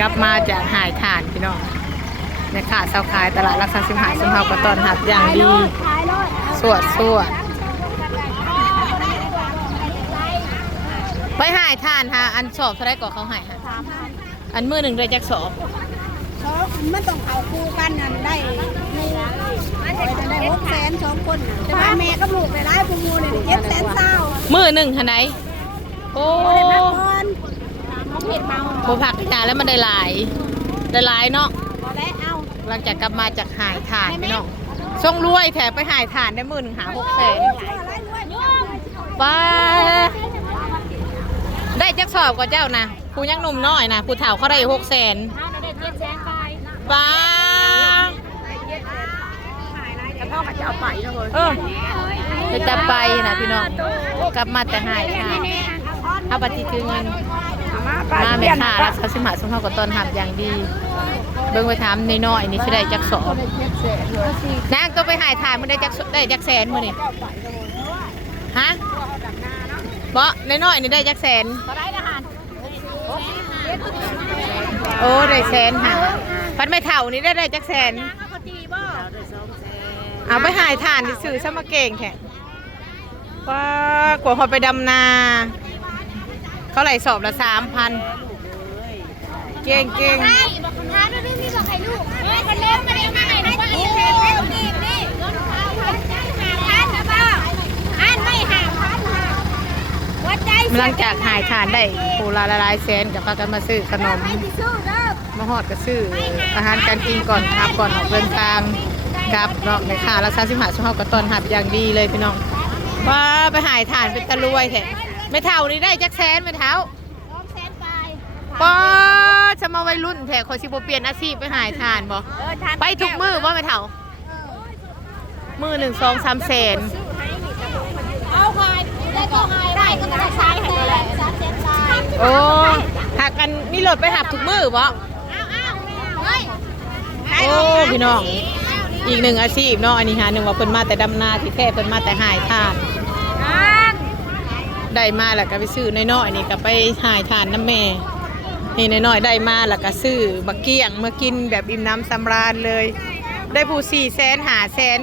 กลับมาจากหายฐานพี่น้องในขาเสาขายตลาดรักษาสิมหายสมเฮาก็ตอนหับอย่างดี สวดสวดไปหายฐานฮะอันสอบเท่าไรก่อนเขาใหายฮะอันมือหนึ่งเลยจักสอบเขามันต้องเขาคู่กันนั่นได้มีไปจะได้หกแสนสองคนน่ะแต่ว่าแม่กับลูกได้ร้ายปูมูเนี่ยเจ็ดแสนเศร้ามือหนึ่งหันไหนโอ้ บ่ได้พักผ่อน เขาเผ็ดเมาโบผักจานแล้วมันได้หลาย ได้หลายเนาะพอแล้วเอาหลังจากกลับมาจากหายฐานพี่น้องส่งรวยแถไปหายฐานได้มือหนึ่งหาหกแสนอะไรด้วยโยมป้าได้จักสอบกับเจ้านะผู้ยังหนุ่มน้อยนะผู้เฒ่าเขาได้หกแสนป้าแต่พ่อเขาจะเอาไปนะเว้ยเออไปจะไปนะพี่น้องกลับมาแต่หายฐานเอาบัตรที่ถือเงิน มาเมค่ารักษาสิมหาสมภาพกับตอนหับอย่างดี เบิ่งไปถามในน้อยๆนี่ชื่อได้จักสอบนางก็ไปหายถ่ายมันได้จักสได้จักแสนมือนี่ฮะบ่ในน้อยๆนี่ได้จักแสนเขาได้ทหารโอ้ได้แสนหาพันไม่เท่านี่ได้ได้จักแสนเขาจีบ่เอาไปหายถ่านสื่อซะมาเก่งแท้ว่ากว่าเขาไปดำนา เขาไหลสอบละสามพันเก่งเก่งใช่บอกคุณท้าด้วยพี่บอกใครลูกเฮ้ยคนเล็กมาเรียกมาไหนนะว่าอีเล็กเล็กนี่นี่รถเขาพันหาพันนะบ่อันไม่หาพันหาวัดใจหลังจากหายถ่านได้ปูละละลายแสนกับพากันมาซื้อขนมมาหอดก็ซื้ออาหารการกินก่อนครับก่อนออกเดินทางกับเนาะในค่ารักษาสิมหาสมภาพก็ตอนหับอย่างดีเลยพี่น้องว่าไปหายถ่านเป็นตะลุยแท้ ไม่เท่านี่ได้จักแสนไม่เท่าสองแสนปลายป้าจะมาวัยรุ่นแท้คอยสิบเปลี่ยนอาชีพไปหายถ่านบ่เออทานไปทุกมือว่าไม่เท่ามือหนึ่งสองสามแสนเอาควายได้ก็หายได้ก็ได้สามแสนสามแสนปลายโอ้หักกันนี่รถไปหับทุกมือบ่เอาเอาเฮ้ยโอ้พี่น้อง อีกหนึ่งอาชีพเนาะอันนี้หาหนึ่งว่าเพิ่นมาแต่ดำนาที่แท้เพิ่นมาแต่หายทานอัน ได้มาแล้วก็ไปซื้อน้อยๆนี่ก็ไปหายทานน้ำแม่ นี่น้อยๆได้มาแล้วก็ซื้อบักเกี้ยงมากินแบบอิ่มน้ำสำราญเลย ได้ผู้สี่แสนหาแสน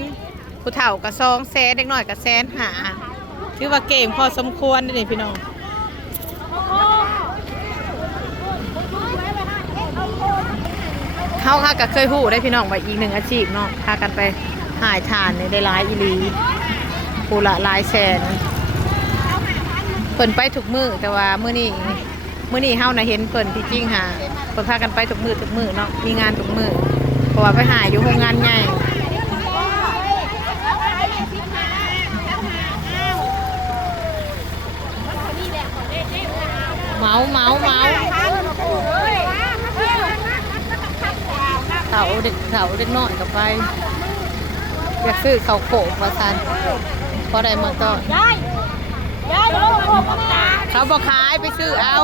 ผู้เฒ่าก็สองแสนเด็กน้อยก็แสนหาถือว่าเก่งพอสมควรนี่พี่น้องเขาค่ะก็เคยหู้ได้พี่น้องว่าอีกหนึ่งอาชีพเนาะพากันไปหายทานนี่ได้หลายอีลีผู้ละลายแสน เพิ่นไปทุกมือแต่ว่ามื้อนี้มื้อนี้เฮาน่ะเห็นเพิ่นที่จริงหาเพิ่นพากันไปทุกมือทุกมือเนาะมีงานทุกมือเพราะว่าไปหาอยู่โรงงานใหญ่เมาเมาเมาเสาเด็กเสาเด็กน้อยกับไปอยากซื้อเขาโขกว่าซั่นพอได้มาก็ได้ได้ลูกลูกตา เขาบอกขายไปซื้อเอา